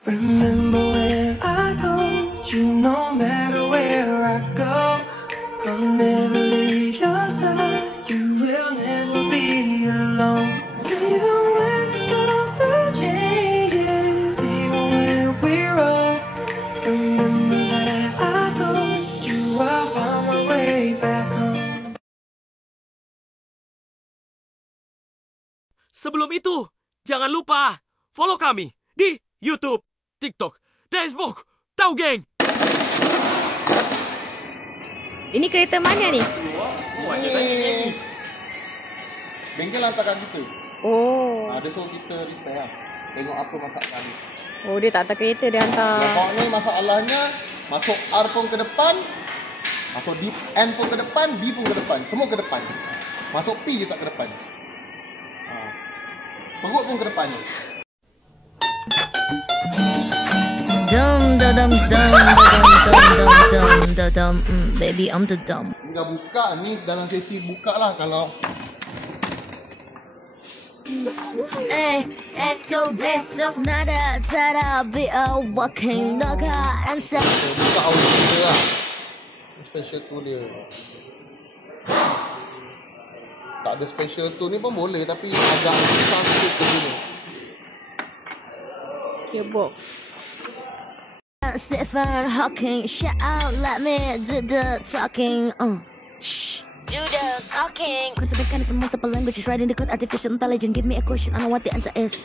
Remember when I told you no matter where I go, I'll never leave your side, you will never be alone. Even when we go through changes, even when we're old, remember that I told you I'll find my way back home. Sebelum itu, jangan lupa follow kami di YouTube, TikTok, Facebook, Tahu Geng. Ini kereta mana ni? Bengkel hantarkan kita. Oh. Dia suruh kita repair lah. Tengok apa masalah dia. Oh, dia tak hantar kereta, dia hantar. Kalau ni masalahnya, masuk R pun ke depan, masuk D, N pun ke depan, B pun ke depan. Semua ke depan. Masuk P je tak ke depan. Perut pun ke depan je. Dum da dum dum da dum baby I'm the dumb. Tinggal buka ni dalam sesi buka lah kalau. So this is not a tada be a walking dog and say. Buka audio dia lah. Special tu dia. Tak ada special tu ni pun boleh tapi agak susah sikit tu ni. Keyboard. Stephen Hawking, shout out, let me do the talking. Shh. Do the talking. Quantum mechanics and multiple languages, writing the code, artificial intelligence. Give me a question, I know what the answer is.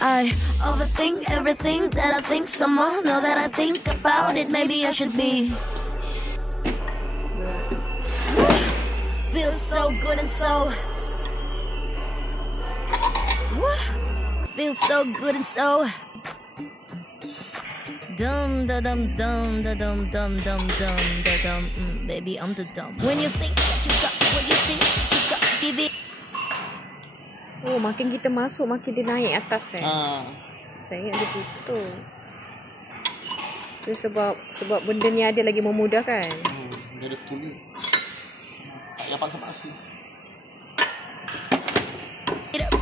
I overthink everything that I think. Someone know that I think about it. Maybe I should be. Feels so good and so. Feels so good and so. Dum da dum dum da dum dum dum dum da dum baby I'm the dumb. When you think that you got what you think you got, give it. Oh, makin kita masuk makin dia naik atas Saya ingat dia tutup. Itu sebab benda ni ada lagi memudahkan. Dia ada tulis. Tak payah paksa-paksa.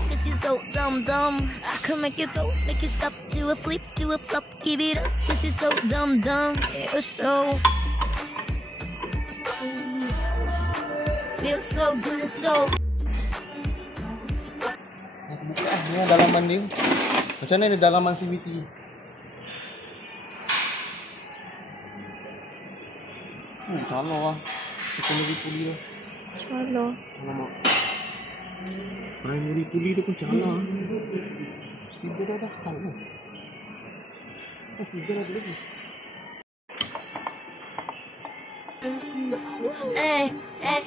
Cause you're so dumb. I can make you go, make you stop, do a flip, do a flop, give it up. Cause you're so dumb. You're so. Feels so good and so. Buka lah, ni dalaman dia. Macam mana ni dalaman CVT? Salah lah. Kita lagi puli lah. Salah. Alamak. Primary puli dia pun salah. Mesti dia dah hal lah. Mesti dia dah lagi.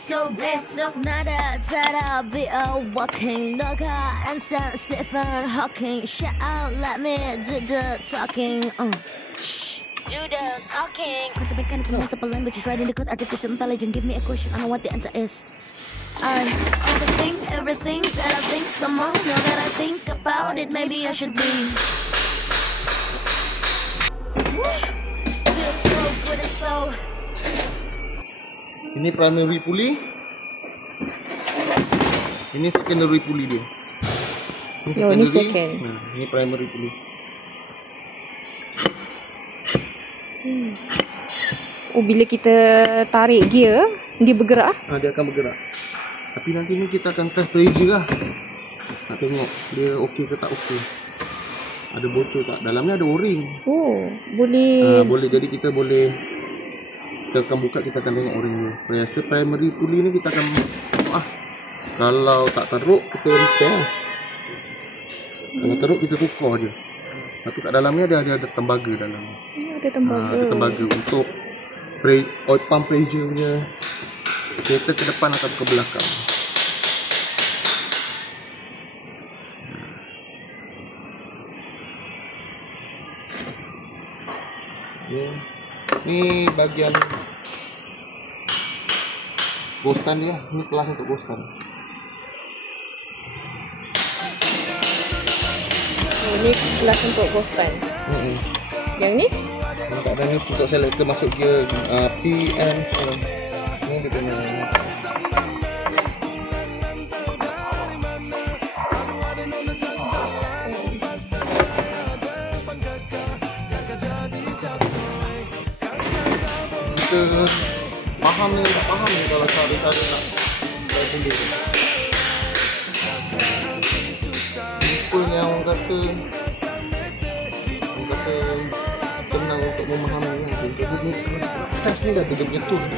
So this is not a tada be a walking dog and Stephen Hawking. Shout out, let me do the talking. Shh. Do the talking. Quantum mechanics and multiple languages, writing the code, artificial intelligence. Give me a question, I know what the answer is. I overthink everything that I think. Someone know that I think about it. Maybe I should be. Feels so good and so. Ini primary pulley. Ini secondary pulley dia. Ini second. Ini primary pulley. Oh, bila kita tarik gear, dia bergerak? Dia akan bergerak. Tapi nanti ni kita akan test pressure lah. Nak tengok dia okey ke tak okey. Ada bocor tak? Dalamnya ada o-ring. Oh, boleh. Boleh, jadi kita boleh. Kita akan buka, kita akan tengok o-ring ni. Biasa primary pulley ni kita akan kalau tak teruk, kita repair. Kalau teruk, kita tukar je. Tapi kat dalamnya ada tembaga dalam. Ada tembaga. Ada tembaga untuk oil pump pressure punya kereta ke depan atau ke belakang. Ni bagian ghostan dia. Ni kelas untuk ghostan. Oh, ni kelas untuk ghostan. Yang ni? Tak ada ni untuk selector masuk gear PM. Ni dia punya. kita paham ni, tak faham ni kalau cara-cara nak benda ni. Simple yang orang kata tenang untuk memahami kan. Jadi ni kertas ni dah dia punya tone.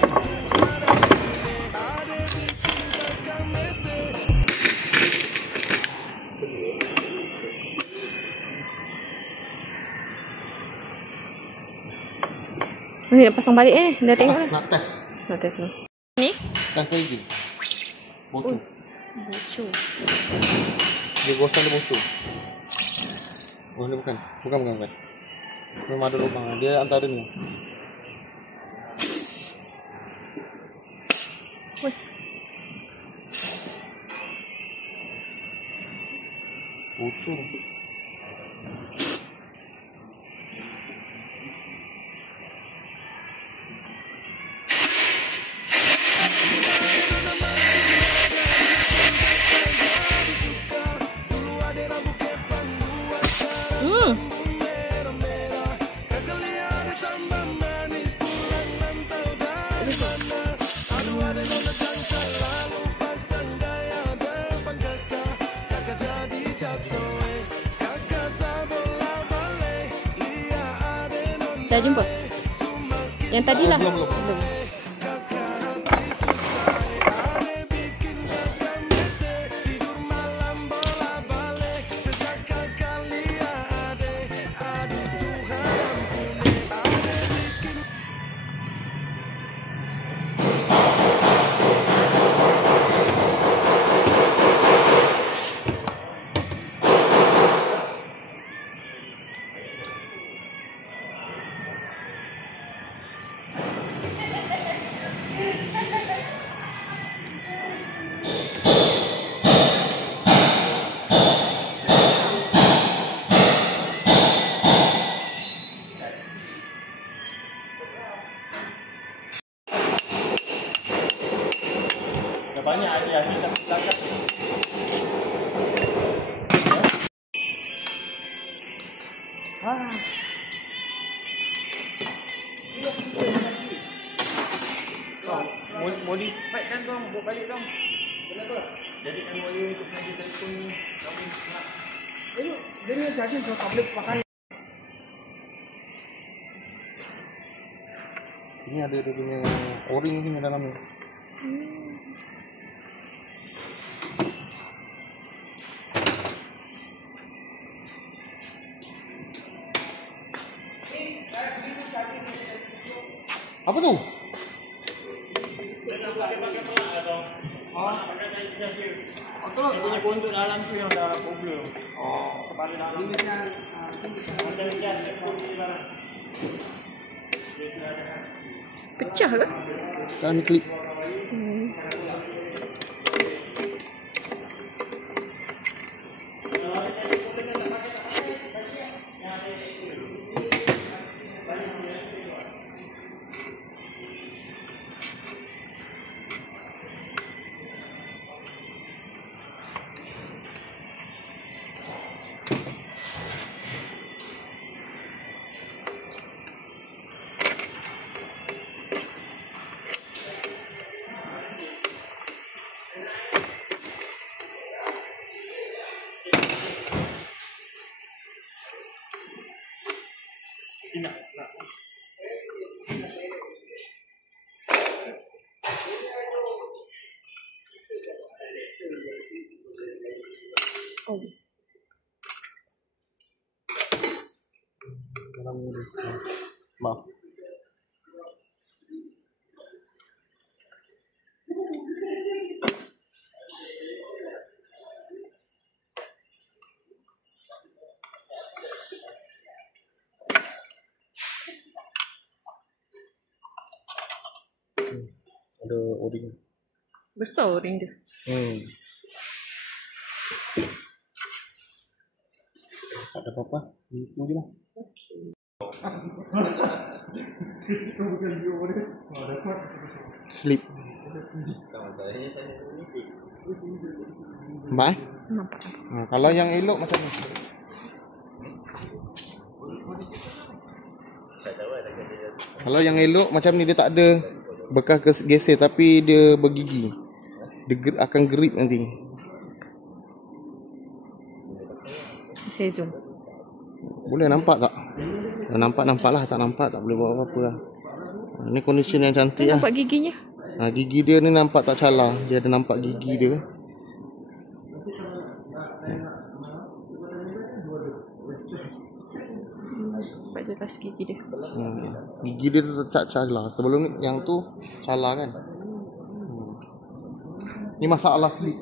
Ni nak pasang balik dah tengok lah. Nak test. Nak test dulu. Ni? Test lagi. Bocor. Bocor. Dia gosong dia bocor. Oh ni bukan. Bukan. Memang ada lubang. Dia antara ni. Woi. Bocor. Dah jumpa? Yang tadi lah? Belum. Banyak ada kita belakang. Modify kan dong, buat balik dong. Kenapa? Jadikan wire untuk menaja telefon ni. Kamu nak. Dia ni charging so tablet pakai. Sini ada dia punya o-ring ni dalam ni. Apa tu? Dia punya kontur dalam tu yang dah problem. Kepala dalam. Pecah ke? Kan ni klip. Dalam ni. Maaf. Ada o-ring. Besar o-ring dia. Tak ada apa-apa. Itu je lah. Slip. Nampak Nampak. kalau yang elok macam ni. Kalau yang elok macam ni dia tak ada bekas geser tapi dia bergigi. Dia akan grip nanti. Saya zoom. Boleh nampak tak? Nampak lah, tak nampak tak boleh buat apa-apa lah. Ni condition yang cantik lah. Nampak giginya? Gigi dia ni nampak tak calar. Dia ada nampak gigi dia. Nampak jelas gigi dia. Gigi dia tu tak calar. Sebelum yang tu calar kan. Ni masalah sleep.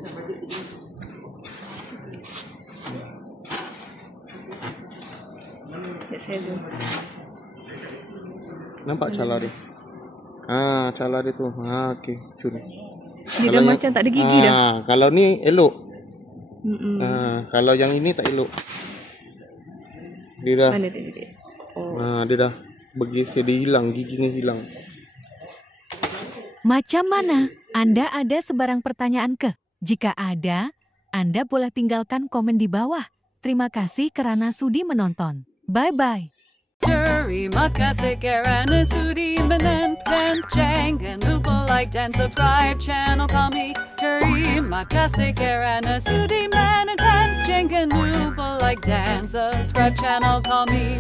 Saya zoom. Nampak calar dia? Calar dia tu. Okey, cun. Dia dah macam tak ada gigi dah. Kalau ni elok. Kalau yang ini tak elok. Dia dah. Mana dia? Dia dah bergeser, dia hilang, giginya hilang. Macam mana? Anda ada sebarang pertanyaan ke? Jika ada, Anda boleh tinggalkan komen di bawah. Terima kasih kerana sudi menonton. Bye-bye. Terima kasih kerana sudi menonton. Jangan lupa like dan subscribe channel kami. Terima kasih kerana sudi menonton. Jangan lupa like dan subscribe channel kami.